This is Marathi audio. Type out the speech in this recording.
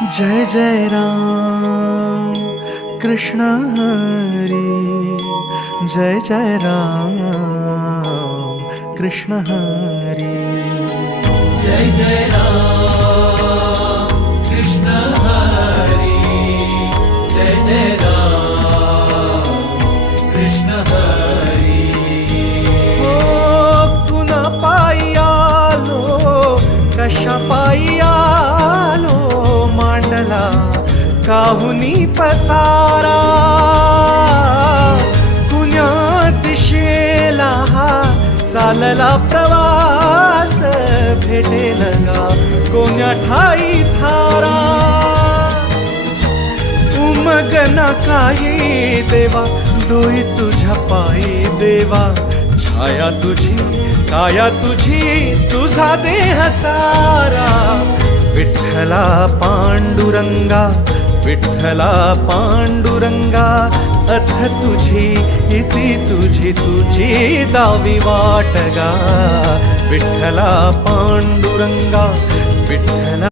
जय जय राम कृष्ण हरी, जय जय राम कृष्ण हरी, जय जय राम कृष्ण हरी, जय जय राम कृष्ण हरी। ओ कुणा पायी आलो, कशा पायी आलो, मांडला काहुनी पसारा, कुण्या दिशेला हा चालला प्रवास, भेटेल गा कोण्या ठाई थारा, उमगना काही देवा, डोई तुझ्या पायी देवा, छाया तुझी काया तुझी, तुझा देह सारा, विठ्ठला पांडुरंगा, विठ्ठला पांडुरंगा, अथ तुझी इति तुझी तुझी दावी वाटगा, विठ्ठला पांडुरंगा, विठ्ठला